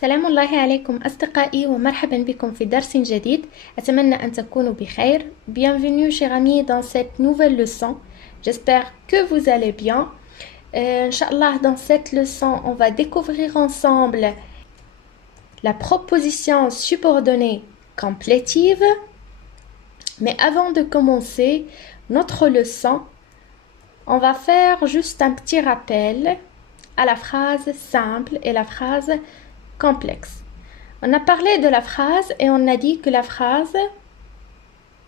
سلام الله عليكم أصدقائي ومرحبا بكم في درس جديد. أتمنى أن تكونوا بخير. Bienvenue chers amis dans cette nouvelle leçon. J'espère que vous allez bien. Inch'Allah, dans cette leçon, on va découvrir ensemble la proposition subordonnée complétive. Mais avant de commencer notre leçon, on va faire juste un petit rappel à la phrase simple et la phrase complexe. On a parlé de la phrase et on a dit que la phrase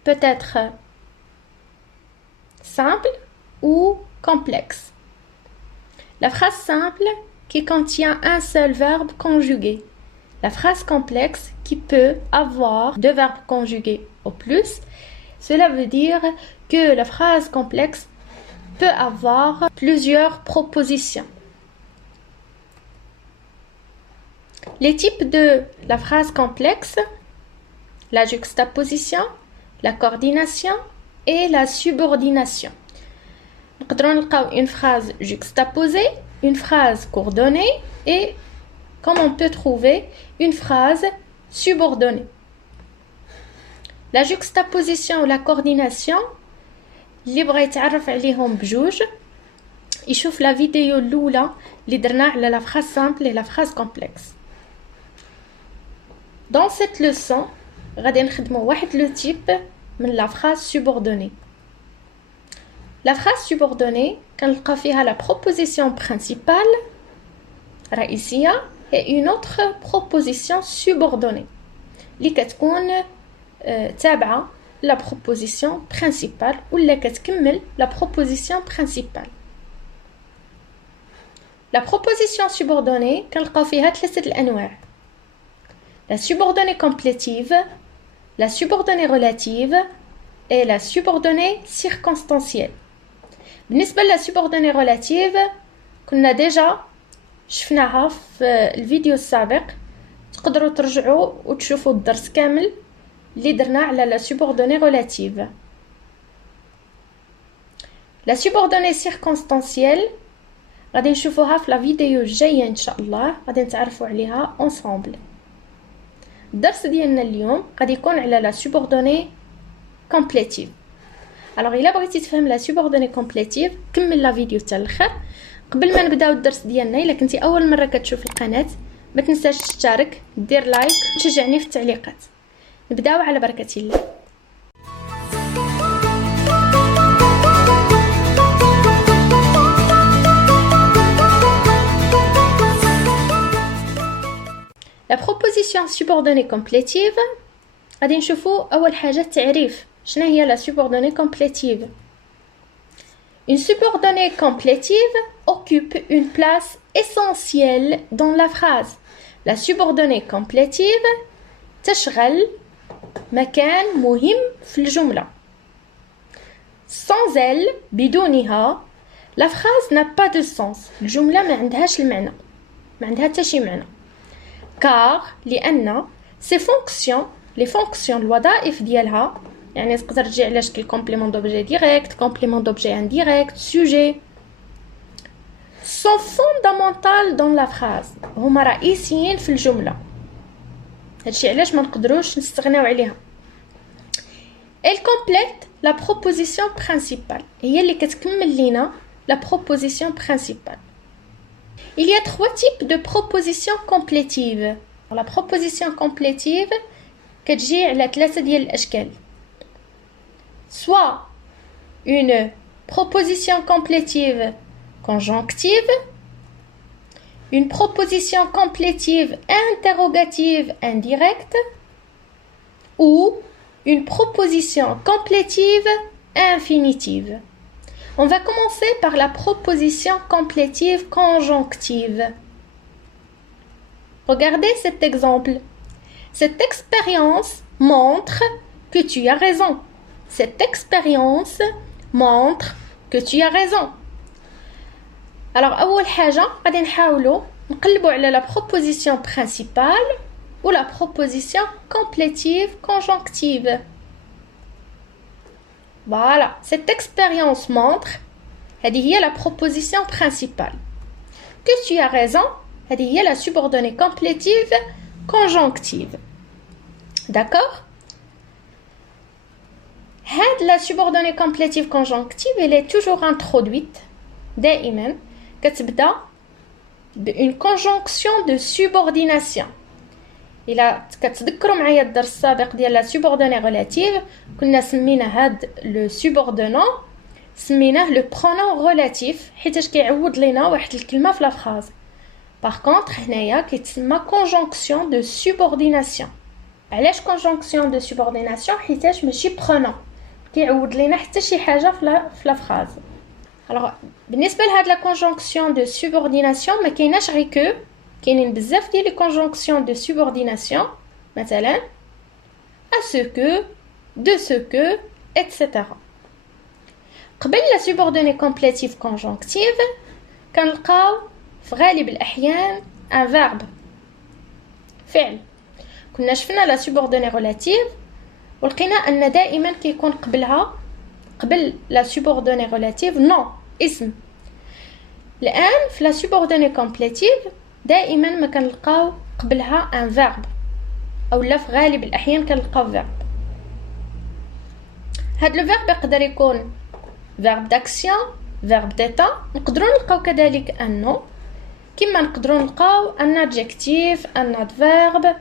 peut être simple ou complexe. La phrase simple qui contient un seul verbe conjugué. La phrase complexe qui peut avoir deux verbes conjugués au plus. Cela veut dire que la phrase complexe peut avoir plusieurs propositions. Les types de la phrase complexe, la juxtaposition, la coordination et la subordination. Nous avons une phrase juxtaposée, une phrase coordonnée et, comme on peut trouver, une phrase subordonnée. La juxtaposition ou la coordination, اللي بغى يتعرف عليهم بجوج يشوف la vidéo الأولى اللي درنا على la phrase simple et la phrase complexe. Dans cette leçon, غادي نخدموا واحد le type من la phrase subordonnée. La phrase subordonnée كنلقى فيها la proposition principale رئيسية et une autre proposition subordonnée اللي كتكون تابعة la proposition principale ou اللي كتكمل la proposition principale. La proposition subordonnée كنلقاو فيها ثلاثة الأنواع. La subordonnée complétive, la subordonnée relative et la subordonnée circonstancielle. بالنسبة la subordonnée relative كنا déjà شفناها في الفيديو السابق. تقدروا ترجعوا وتشوفوا الدرس كامل اللي درنا على la subordonnée relative. La subordonnée circonstancielle غادي نشوفوها في la vidéo الجاية إن شاء الله. غادي نتعرفوا عليها ensemble. الدرس ديالنا اليوم غادي يكون على la subordonnée complétive. alors إلا بغيتي تفهم la subordonnée complétive كمل la vidéo حتى الاخر. قبل ما نبداو الدرس ديالنا الا كنتي اول مره كتشوف القناه ما تنساش تشترك دير لايك وتشجعني في التعليقات. نبداو على بركه الله. La proposition subordonnée complétive غادي نشوفوا اول حاجه التعريف. شنو هي la subordonnée complétive? Une subordonnée complétive occupe une place essentielle dans la phrase. La subordonnée complétive تشغل مكان مهم في الجملة. Sans elle, بدونها, la phrase n'a pas de sens. الجملة ما عندهاش المعنى. ما عندها حتى شي معنى. Car لأن ces fonctions, les fonctions الوظائف ديالها يعني تقدر تجي على شكل complément d'objet direct, complément d'objet indirect, sujet sont fondamentales dans la phrase. هما رئيسيين في الجملة. هادشي علاش ما نقدروش نستغناو عليها. Elle complète la proposition principale. هي اللي كتكمل لينا la proposition principale. Il y a trois types de propositions complétives. La proposition complétive كتجي على ثلاثة ديال الأشكال. Soit une proposition complétive conjonctive, une proposition complétive interrogative indirecte ou une proposition complétive infinitive. On va commencer par la proposition complétive conjonctive. Regardez cet exemple. Cette expérience montre que tu as raison. Cette expérience montre que tu as raison. Alors, أول حاجة غادي نحاولوا نقلبوا على la proposition principale ou la proposition complétive conjonctive. Voilà, cette expérience montre هذه هي la proposition principale. Que tu as raison هذه هي la subordonnée complétive conjonctive. D'accord? La subordonnée complétive conjonctive, elle est toujours introduite دائما كتبدا une conjonction de subordination. إلا كتذكروا معايا الدرس السابق ديال la subordonnée relative كنا سمينا هاد le subordonnant سميناه le pronom relatif حيتاش كيعوض لينا واحد الكلمه في لا فراز. Par contre هنايا كيتسمى conjonction de subordination. علاش conjonction de subordination؟ حيتاش ماشي pronom كيعوض لينا حتى شي حاجه في لا فراز. Alors بالنسبه لهاد لا conjonction de subordination ما كايناش غير كو كاينين بزاف ديال لي conjonction de subordination مثلا à ce que de ce que etc. قبل la subordonnée complétive conjonctive كنلقاو في غالب الأحيان un verbe فعل. كنا شفنا la subordonnée relative ولقينا أن دائما كيكون قبلها قبل la subordonnée relative non اسم. الآن في la subordonnée complétive دائما ما كنلقاو قبلها un verbe أو لا في غالب الأحيان كنلقاو verbe. هاد le verbe يقدر يكون verbe d'action verbe d'état. نقدروا نلقاو كذلك un nom كما نقدروا نلقاو un adjectif un adverbe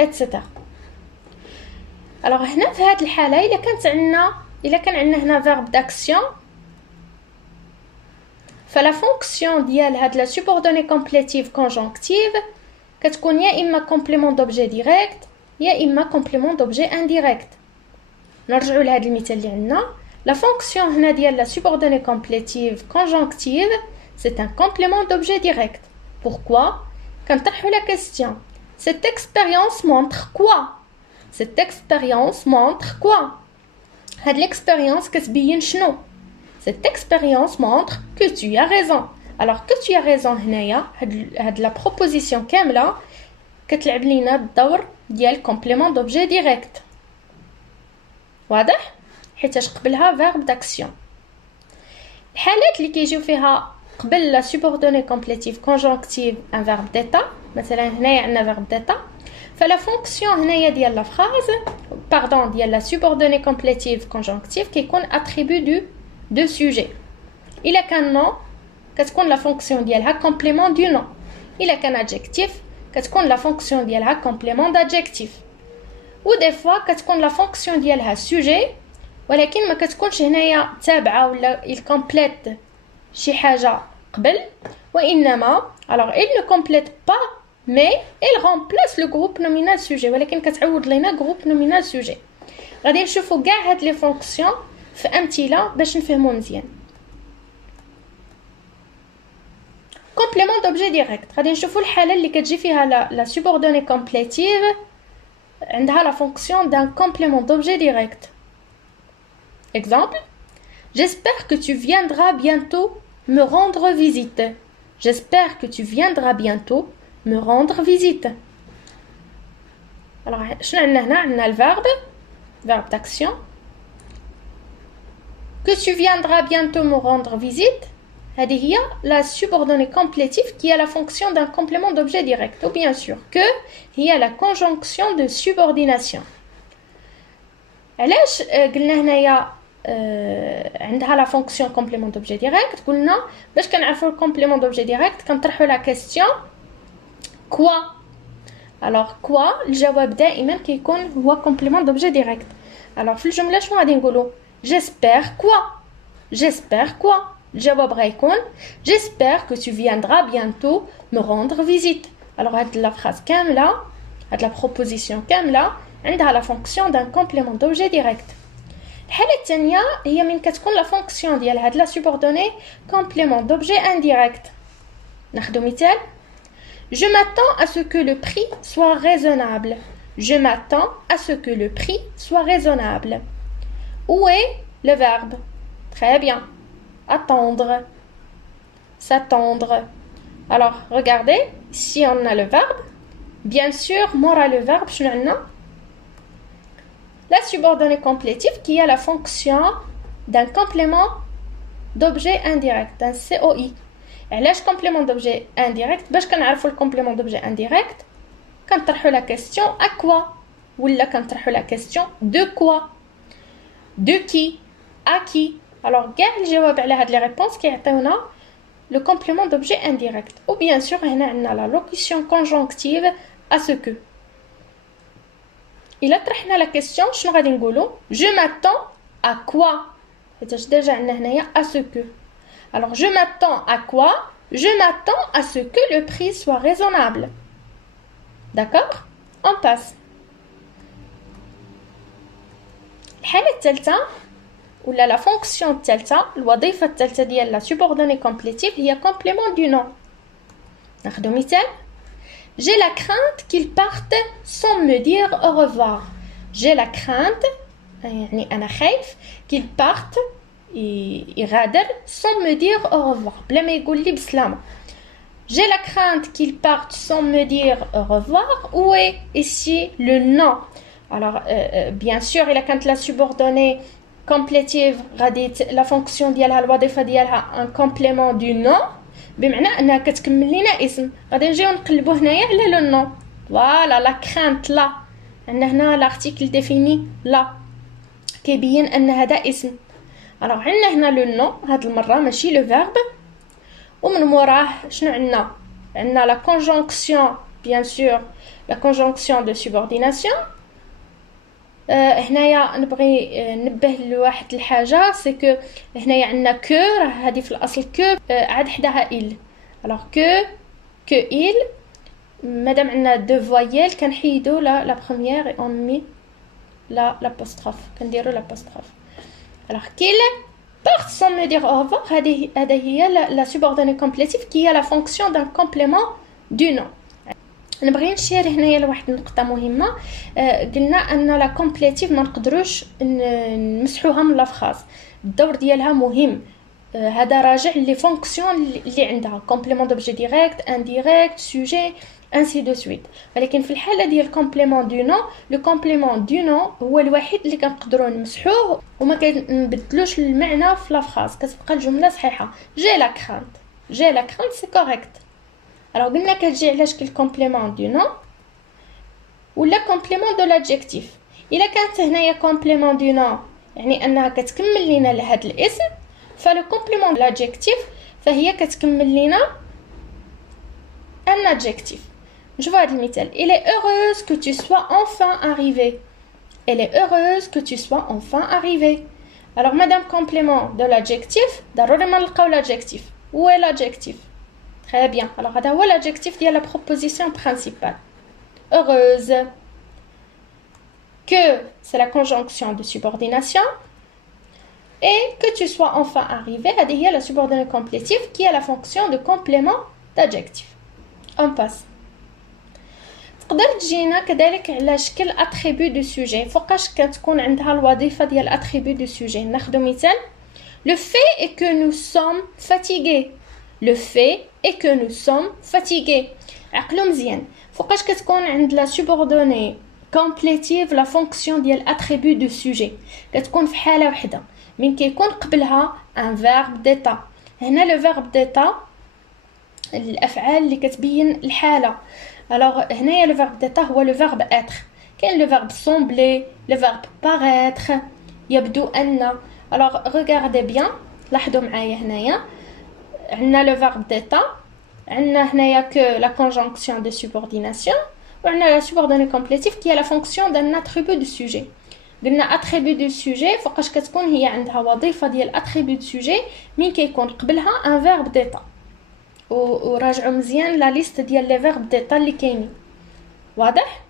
etc. alors هنا في هذه الحاله الا كان عندنا هنا verbe d'action فلا فونكسيون ديال هاد لا subordonnée complétive conjonctive كتكون يا اما complément d'objet direct يا اما complément d'objet indirect. نرجعوا لهذا المثال اللي عندنا. La fonction هنا ديال la subordonnée complétive conjonctive c'est un complément d'objet direct. Pourquoi? كنطرحوا la question. Cette expérience montre quoi? Cette expérience montre quoi? هاد l'expérience كتبين شنو؟ Cette expérience montre que tu as raison. Alors que tu as raison هنايا هاد la proposition كاملة كتلعب لينا الدور ديال complément d'objet direct. واضح؟ حيتاش قبلها verbe d'action. الحالات اللي كيجيو فيها قبل la subordonnée complétive conjonctive un verbe d'état مثلا هنايا عندنا verbe d'état فلا فونكسيون هنايا ديال لا فراز ديال la subordonnée complétive conjonctive كيكون attribut de sujet. إلا كان nom كتكون la fonction ديالها complément du nom. إلا كان adjectif كتكون la fonction ديالها complément d'adjectif. و des fois كتكون la fonction ديالها sujet ولكن ما كتكونش هنايا تابعه ولا il complète شي حاجه قبل وانما alors il ne complète pas mais il remplace le groupe nominal sujet ولكن كتعوض لينا groupe nominal sujet. غادي نشوفوا كاع هاد لي فونكسيون في امثله باش نفهموا مزيان. complément d'objet direct غادي نشوفوا الحاله اللي كتجي فيها la subordonnée complétive عندها la fonction d'un complément d'objet direct. Exemple, j'espère que tu viendras bientôt me rendre visite. J'espère que tu viendras bientôt me rendre visite. Alors, شنو عندنا هنا؟ عندنا verbe d'action. Que tu viendras bientôt me rendre visite. هذه هي la subordonnée complétive qui a la fonction d'un complément d'objet direct. Ou bien sûr que هي la conjonction de subordination. علاش قلنا هنايا عندها لا فونكسيون كومبليمون دوبجي ديريكت؟ قلنا باش كنعرفوا الكومبليمون دوبجي ديريكت كنطرحوا لا كيسيون كوا. الوغ كوا الجواب دائما كيكون هو كومبليمون دوبجي ديريكت. الوغ في الجمله شنو غادي نقولوا؟ جيسبر كوا. جيسبر كوا الجواب غيكون جيسبر que tu viendras bientôt me rendre visite. الوغ هاد لا فراز كامله هاد لا بروبوزيسيون كامله عندها لا فونكسيون دان كومبليمون دوبجي ديريكت. الحاله الثانيه هي من كتكون لا فونكسيون ديال هاد لا سوبوردوني كومبليمون دوبجي انديريكت. ناخذ مثال je m'attends à ce que le prix soit raisonnable. Je m'attends à ce que le prix soit raisonnable. Où est le verbe? Très bien. Attendre. S'attendre. Alors regardez, ici on a le verbe. Bien sûr, mora le verbe شنو عندنا؟ La subordonnée complétive qui a la fonction d'un complément d'objet indirect, d'un COI. علاش complément d'objet indirect باش كنعرفوا الكومبليمون d'objet indirect كنطرحوا لا كيسيون à quoi ولا كنطرحوا لا كيسيون de quoi de qui à qui alors كاع الجواب على هاد لي ريبونس كيعطيونا le complément d'objet indirect ou bien sûr هنا عندنا la locution conjonctive à ce que إلا طرحنا لا كيسيون شنو غادي نقولوا je m'attends à quoi حيتاش ديجا عندنا هنايا à ce que alors je m'attends à quoi je m'attends à ce que le prix soit raisonnable d'accord on passe الحالة الثالثة ولا لا فونكسيون الثالثة الوظيفة الثالثة ديال لا subordonnée complétive هي complément du nom ناخدو مثال j'ai la crainte qu'ils partent sans me dire au revoir j'ai la crainte يعني أنا خايف qu'ils partent يغادر sans me dire au revoir بلا ما يقول لي بسلامة j'ai la crainte qu'ils partent sans me dire au revoir où est ici le nom alors bien sûr إلا كانت la subordonnée complétive غادي لا فونكسيون ديالها الوظيفة ديالها un complément du nom بمعنى انها كتكمل لينا اسم غادي نجيو نقلبوا هنايا على لو نون فوالا لا كرانت لا عندنا هنا لارتيكل ديفيني لا كيبين ان هذا اسم الوغ عندنا هنا لو نون هاد المره ماشي لو فيرب ومن موراه شنو عندنا لا كونجونكسيون بيان سور لا كونجونكسيون دو سوبورديناسيون هنايا نبغي نبه لواحد الحاجه سي كو هنايا عندنا كو راه هذه في الاصل كو عاد حداها ال الوغ كو ال مادام عندنا دو فويال كنحيدو لا بروميير اي اون مي لابوستروف كنديرو لابوستروف الوغ كيل بارت سون مي دير او ريفوار هذه هي لا سوبوردوني كومبليتيف كي هي لا فونكسيون دان كومبليمون دو نون نبغي نشير هنايا لواحد النقطه مهمه قلنا ان لا كومبليتيف ما نقدروش نمسحوها من لافراز الدور ديالها مهم هذا راجع لي فونكسيون اللي عندها كومبليمون دوبجي ديريكت انديريكت سوجي انسي دو سويت ولكن في الحاله ديال كومبليمون دو نون لو كومبليمون دو نون هو الوحيد اللي كنقدروا نمسحوه وما كنبدلوش المعنى في لافراز كتبقى الجمله صحيحه جي لا كرانت سي كوريكت alors قلنا كتجي على شكل complément du nom ولا complément de l'adjectif الا كانت هنايا complément du nom يعني انها كتكمل لينا لهاد الاسم فلو complément de l'adjectif فهي كتكمل لينا un adjectif نشوفوا هذا المثال elle est heureuse que tu sois enfin arrivé elle est heureuse que tu sois enfin arrivé alors madame complément de l'adjectif ضروري ما نلقاو l'adjectif où est l'adjectif Très bien. Alors, هذا هو l'adjectif ديال la proposition principale. Heureuse. Que, c'est la conjonction de subordination. Et que tu sois enfin arrivé, هذه هي la subordonnée complétive qui est la fonction de complément d'adjectif. On passe. تقدر تجينا كذلك على شكل attribut de sujet. فوقاش كتكون عندها الوظيفة ديال attribut de sujet. ناخذ مثال. Le fait est que nous sommes fatigués. Le fait est que nous sommes fatigués. عقلوا مزيان فوقاش كتكون عند لا subordonnée complétive la fonction ديال attribut de sujet كتكون في حاله وحده من كيكون قبلها un verbe d'état هنا le verbe d'état الافعال اللي كتبين الحاله alors هنايا le verbe d'état هو le verbe être كاين le verbe sembler le verbe paraître يبدو ان alors regardez bien لاحظوا معايا هنايا عندنا le verbe d'état عندنا هنايا que la conjonction de subordination وعندنا la subordonnée complétive qui est la fonction d'un attribut de sujet قلنا attribut de sujet فوقاش كتكون هي عندها وظيفة ديال attribut de sujet من كيكون قبلها un verbe d'état وراجعوا مزيان لا ليست ديال لي verbe d'état اللي كاينين واضح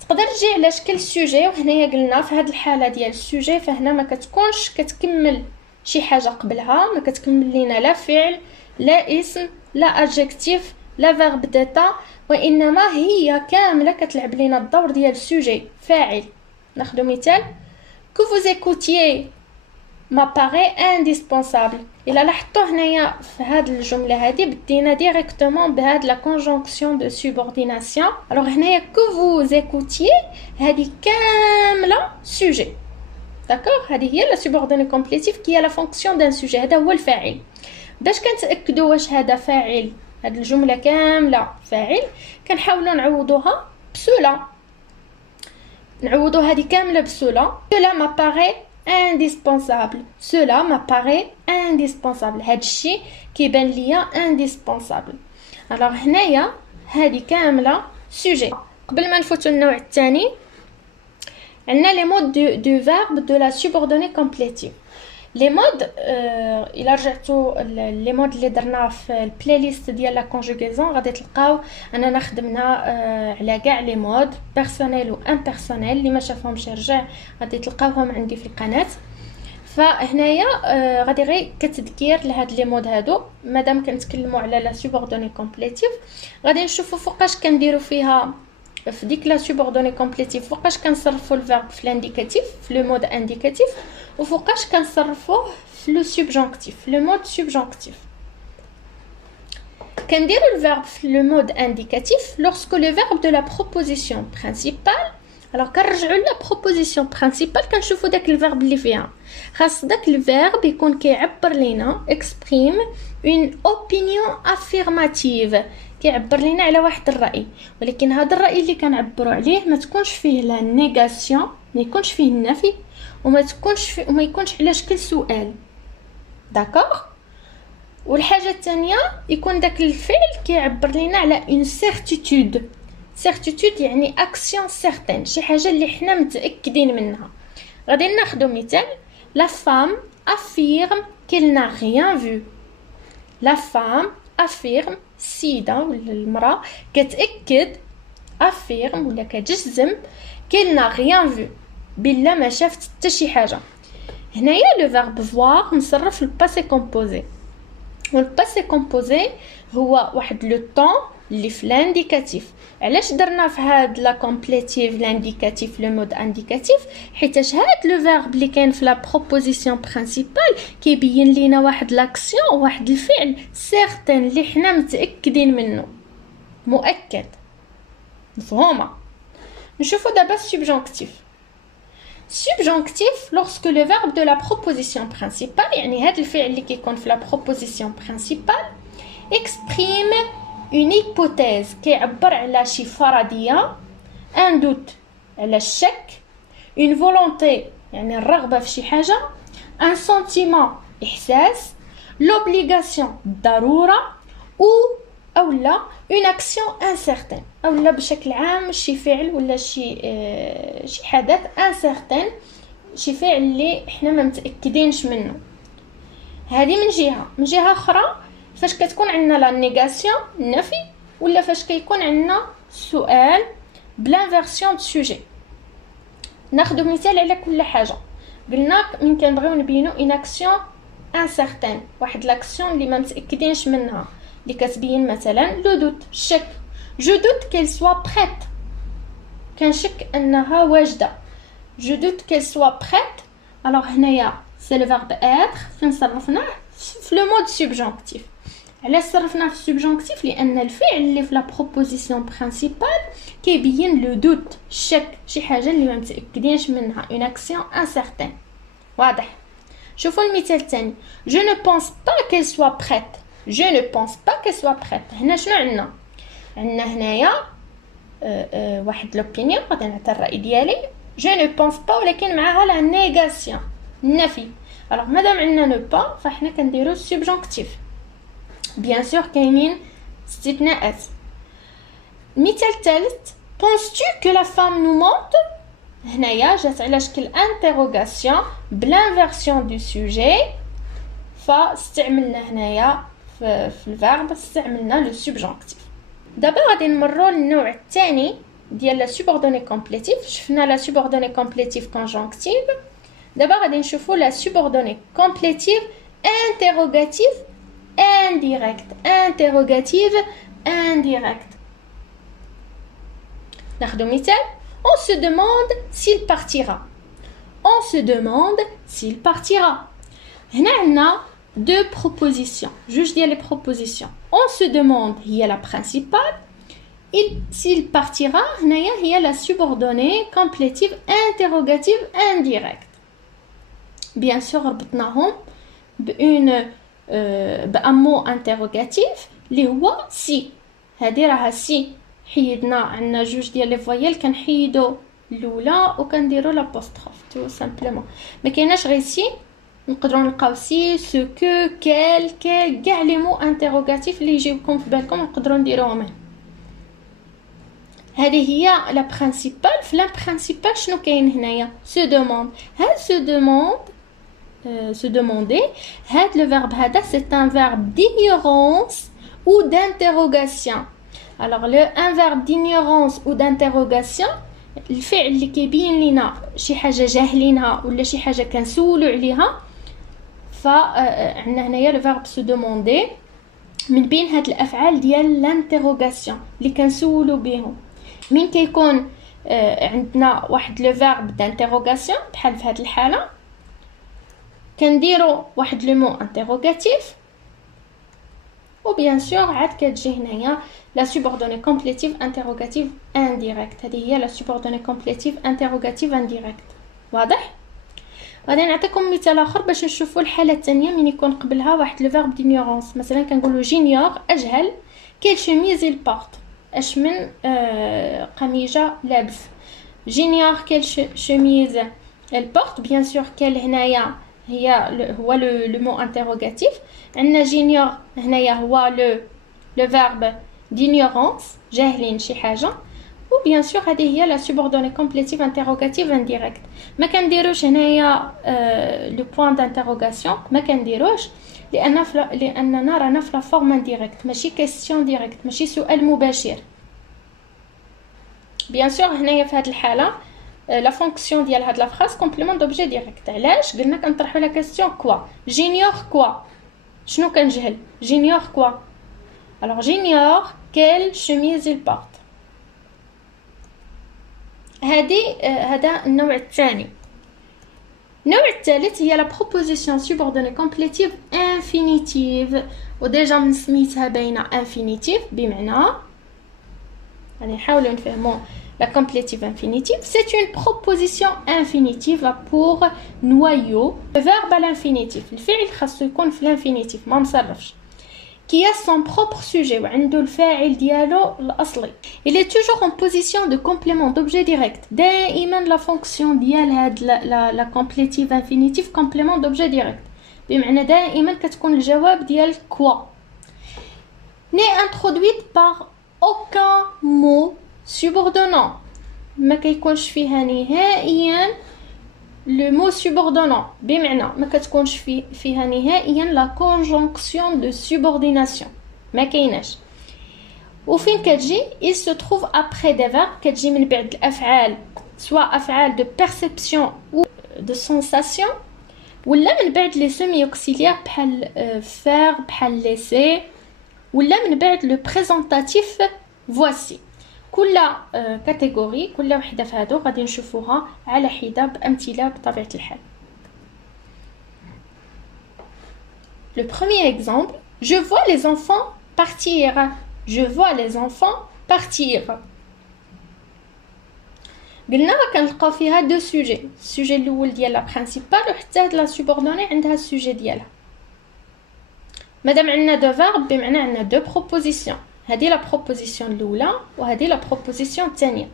تقدر تجي على شكل sujet وهنايا قلنا في هذه الحالة ديال sujet فهنا ما كتكونش كتكمل شي حاجه قبلها ما كتكمل لينا لا فعل لا اسم لا ادجكتيف لا فيرب ديتا وانما هي كامله كتلعب لينا الدور ديال السوجي فاعل ناخذ مثال que vous écoutiez m'apparaît indispensable الا لاحظتوا هنايا في هذه الجمله هذه بدينا ديريكتومون بهاد لا كونجونكسيون دو سوبورديناسيون الوغ هنايا que vous écoutiez هذه كامله sujet D'accord هذه هي la subordonnée complétive qui est la fonction d'un sujet هذا هو الفاعل باش كنتاكدوا واش هذا فاعل، هاد الجمله كامله فاعل، كنحاولوا نعوضوها بسهوله، نعوضوا هذه كامله بسهوله. cela m'apparaît indispensable، cela m'apparaît indispensable، هاد الشيء كيبان ليا indispensable. alors هنايا هذه كامله سوجي. قبل ما نفوتوا النوع الثاني عندنا لي مود دو فيرب دو لا سوبوردوني كومبليتيف. لي مود الى رجعتوا لي مود اللي درنا في البلاي ليست ديال لا كونجوغيزون غادي تلقاو اننا خدمنا على كاع لي مود بيرسونيل و امبيرسونيل. اللي ما شافهمش يرجع غادي تلقاوهم عندي في القناه. فهنايا غادي غير كتذكير لهاد لي مود هادو. مادام كنتكلموا على لا سوبوردوني كومبليتيف غادي نشوفوا فوقاش كنديروا فيها في ديك لا سوبوردوني كومبليتيف، فوقاش كنصرفوا الفيرب في الانديكاتيف في لو مود انديكاتيف، وفوقاش كنصرفوه في لو سوبجونكتيف لو مود سوبجونكتيف. كنديروا الفيرب في لو مود انديكاتيف lorsque le verbe de la proposition principale. alors كنرجعوا لا بروبوزيسيون برينسيبال كنشوفوا داك الفيرب اللي فيها، خاص داك الفيرب يكون كيعبر لينا exprime une opinion affirmative، كيعبر لينا على واحد الراي، ولكن هذا الراي اللي كنعبروا عليه ما تكونش فيه لا نيغاسيون، ما يكونش فيه النفي، وما يكونش على شكل سؤال. داكوغ. والحاجه الثانيه يكون داك الفعل كيعبر لينا على une certitude. certitude يعني action certaine، شي حاجه اللي حنا متاكدين منها. غادي ناخذ مثال. la femme affirme qu'elle n'a rien vu. la femme affirme، السيده ولا المراه كتاكد affirme ولا كتجزم qu'elle n'a rien vu، بلا ما شافت حتى شي حاجه. هنايا لو فيرب voir مصرف للباسي كومبوزي، والباسي كومبوزي هو واحد لو طون اللي في الانديكاتيف. علاش درنا في هاد لا كومبليتيف الانديكاتيف لو مود انديكاتيف؟ حيتاش هاد لو فيرب اللي كاين في لا بروبوزيسيون برينسيبال كيبين لينا واحد لاكسيون، واحد الفعل سيغتين اللي حنا متاكدين منه، مؤكد، مفهومه. نشوفوا دابا السوبجونكتيف. subjonctif lorsque le verbe de la proposition principale، يعني هذا الفعل اللي كيكون في la proposition principale exprime une hypothèse، كيعبر على شي فرضية، un doute على الشك، une volonté يعني الرغبة في شي حاجة، un sentiment إحساس، l'obligation ضرورة، أو لا une action incertaine، أو لا بشكل عام شي فعل ولا شي حدث incertain، شي فعل اللي احنا ما متأكدينش منه. هذه من جهة أخرى فاش كتكون عندنا لا نيغاسيون النفي، ولا فاش كيكون عندنا سؤال بلانفيرسيون دو سوجي. ناخذ مثال على كل حاجة. قلنا من كنبغيو نبينو une action incertaine، واحد لاكسيون اللي ما متأكدينش منها، اللي كتبين مثلا لو دوت الشك. جو دوت كيل سوا بريت، كنشك انها واجده. جو دوت كيل سوا بريت. الوغ هنايا سي لو فيرب اتر فين صرفناه في لو مود سوبجونكتيف. علاش صرفناه في السوبجونكتيف؟ لان الفعل اللي في لا بروبوزيسيون برينسيبال كيبين لو دوت الشك، شي حاجه اللي ما متاكدينش منها، اون اكسيون انسيرتين. واضح؟ شوفوا المثال الثاني. جو نو بونس با كيل سوا بريت. je ne pense pas qu'elle soit prête. هنا شنو عندنا هنايا واحد لوبينيون، غادي نعطي الراي ديالي. je ne pense pas ولكن معاها لا نيغاسيون النفي. الوغ مادام عندنا نو با فاحنا كنديرو السوبجونكتيف. بيان سور كاينين استثناءات. مثال الثالث. penses tu que la femme nous ment؟ هنايا جات على شكل انتروغاسيون بلانفيرسيون دو سوجي، فاستعملنا هنايا في الفيرب استعملنا لو سوبجونكتيف. دابا غادي نمروا للنوع الثاني ديال لا سوبوردوني كومبليتيف. شفنا لا سوبوردوني كومبليتيف كونجونكتيف، دابا غادي نشوفوا لا سوبوردوني كومبليتيف انتروغاتيف انديريكت. انتروغاتيف انديريكت. ناخذ مثال. on se demande s'il partira. on se demande s'il partira. هنا عندنا deux propositions، جوج ديال لي propositions. on se demande هي la principale، s'il partira هنايا هي la subordonnée complétive interrogative indirecte. bien sûr ربطناهم بune بان مو انتروغاتيف اللي هو سي. هذه راها سي، حيدنا عندنا جوج ديال لي فويال كنحيدو الاولى وكنديرو لابوستروف تو سامبلومون. ما كايناش غير سي، نقدروا نلقاو سي سو كو كال كاع لي مو انتروغاتيف اللي يجيوكم في بالكم نقدروا نديروهم هنا. هذه هي لا برينسيبال. في لا برينسيبال شنو كاين هنايا؟ سو دوموند. هاد سو دوموند se demander, le verbe hada c'est un verbe d'ignorance ou d'interrogation. Alors un verbe d'ignorance ou d'interrogation الفعل اللي كيبين لنا شي حاجه جاهلينها ولا شي حاجه كنسولو عليها، فعندنا هنايا le verbe se demander من بين هاد الافعال ديال l'interrogation اللي كنسولو بهم. من كيكون عندنا واحد لو verbe d'interrogation بحال في هاد الحاله كنديرو واحد لو مو انتروغاتيف، و بيان سور عاد كتجي هنايا لا سوبوردوني كومبليتيف انتروغاتيف انديريكت. هذه هي لا سوبوردوني كومبليتيف انتروغاتيف انديريكت. واضح؟ غادي نعطيكم مثال اخر باش نشوفوا الحاله الثانيه من يكون قبلها واحد لو فيرب دينيورونس. مثلا كنقولوا جينيور اجهل كيل شوميز il porte، اش من قميجه لابس. جينيور كيل شوميز il porte، بيان سور كيل هنايا هو لو مو انتروغاتيف. عندنا جينيور هنايا هو لو فيرب d'ignorance جاهلين شي حاجه، و بيان سور هذه هي لا سوبوردوني كومبليتيف انتروغاتيف انديريكت. ما كنديروش هنايا لو بوين دانتروغاسيون، ما كنديروش لاننا رانا في لا فورم انديريكت، ماشي كيسيون ديريكت، ماشي سؤال مباشر. بيان سور هنايا في هذه الحاله لا فونكسيون ديال هاد لا فراس كومبليمون دوبجي ديريكت. علاش قلنا كنطرحوا لا كيسيون كوا؟ جينيور كوا، شنو كنجهل؟ جينيور كوا. alors j'ignore quelle chemise il porte. هذا النوع الثاني. النوع الثالث هي لا بروبوزيسيون سوبوردوني كومبليتيف انفينيتيف، وديجا من سميتها باينه انفينيتيف بمعنى يعني نحاولوا نفهموا la complétive infinitive. C'est une proposition infinitive pour noyau le verbe à l'infinitif. الفعل خاصو يكون في الانفينيتيف ما مصرفش، qui a son propre sujet وعنده الفاعل ديالو الأصلي. Il est toujours en position de complément d'objet direct. دائما la fonction ديال هاد la complétive infinitive complément d'objet direct، بمعنى دائما كتكون الجواب ديال quoi. n'est introduite par aucun mot subordonnant. ما كيكونش فيها نهائيا le mot subordonnant، بمعنى ما كتكونش فيها نهائيا la conjonction de subordination، ما كايناش. وفين كتجي il se trouve après des verbes، كتجي من بعد الافعال سواء افعال de perception ou de sensation، ولا من بعد لي سيمي اوكسيليير بحال faire بحال laisser، ولا من بعد le présentatif voici. كل كاتيجوري كل وحده في هادو غادي نشوفوها على حده بامثله بطبيعه الحال. Le premier exemple, je vois les enfants partir. Je vois les enfants partir. قلنا كنلقاو فيها دو سوجي، السوجي الاول ديال لا برينسيبال وحتى هاد لا سوبوردوني عندها السوجي ديالها. مادام عندنا دو فيرب بمعنى عندنا دو بروبوزيسيون، هذه لا بروبوزيسيون الاولى وهذه لا بروبوزيسيون الثانيه.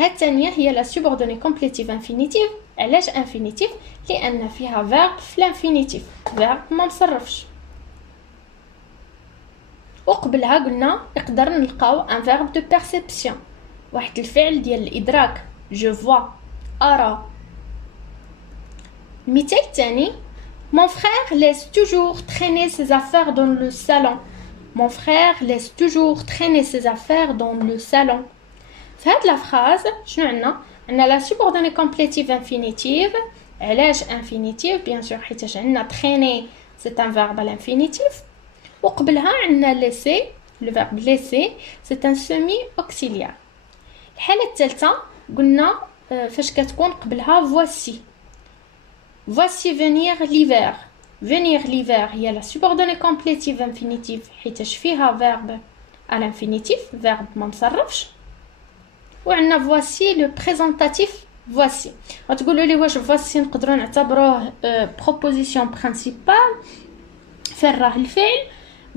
هاد الثانيه هي لا سوبوردوني كومبليتيف انفينيتيف. علاش انفينيتيف؟ لان فيها فيرب في الانفينيتيف، فيرب ما مصرفش. وقبلها قلنا نقدر نلقاو ان فيرب دو بيرسيبسيون، واحد الفعل ديال الادراك، جو فوا ارى. المثال الثاني Mon frère laisse toujours traîner ses affaires dans le salon. Mon frère laisse toujours traîner ses affaires dans le salon. في هاد لا فراز شنو عندنا؟ عندنا لا سوبوردوني كومبليتيف انفينيتيف. علاش انفينيتيف؟ بيان سور حيتاش عندنا traîner c'est un verbe à l'infinitif. وقبلها عندنا laisser، le verbe laisser c'est un semi auxiliaire. الحالة الثالثة قلنا فاش كتكون قبلها voici. Voici venir l'hiver. Venir l'hiver هي la subordonnée complétive infinitive حيتاش فيها verbe à l'infinitif، verbe ما مصرفش. وعندنا voici le présentatif voici. غتقولوا لي واش voici نقدروا نعتبروه proposition principale؟ في فين راه الفعل.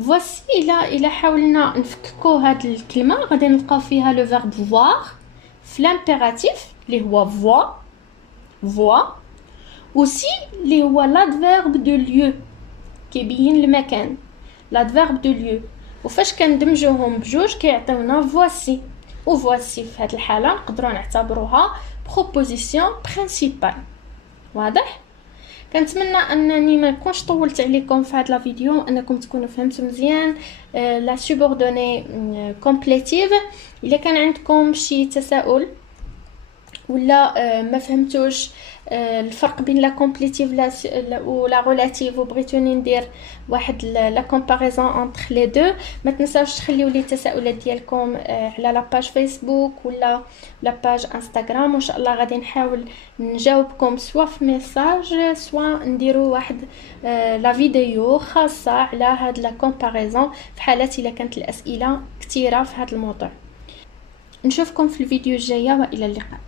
فواسي الى حاولنا نفككو هاد الكلمه غادي نلقاو فيها لو فيرب voir في لامبيراتيف اللي هو فوا وسي اللي هو لادفيرب دو lieu كيبين المكان لادفيرب دو lieu. وفاش كندمجوهم بجوج كيعطيونا فواسي. وفواسي في هذه الحاله نقدروا نعتبروها بروبوزيسيون برينسيبال. واضح؟ كنتمنى انني ما نكونش طولت عليكم في هذا الفيديو، انكم تكونوا فهمتوا مزيان لا سوبوردوني كومبليتيف. الا كان عندكم شي تساؤل ولا ما فهمتوش الفرق بين لا كومبليتيف ولا ريلاتيف وبغيتوني ندير واحد لا كومباريزون انتر لي دو، ما تنساوش تخليو لي التساؤلات ديالكم على لا باج فيسبوك ولا لا باج انستغرام، وان شاء الله غادي نحاول نجاوبكم سوا في ميساج سوا نديروا واحد لا فيديو خاصه على هاد لا كومباريزون في حاله الا كانت الاسئله كثيره في هذا الموضوع. نشوفكم في الفيديو الجايه والى اللقاء.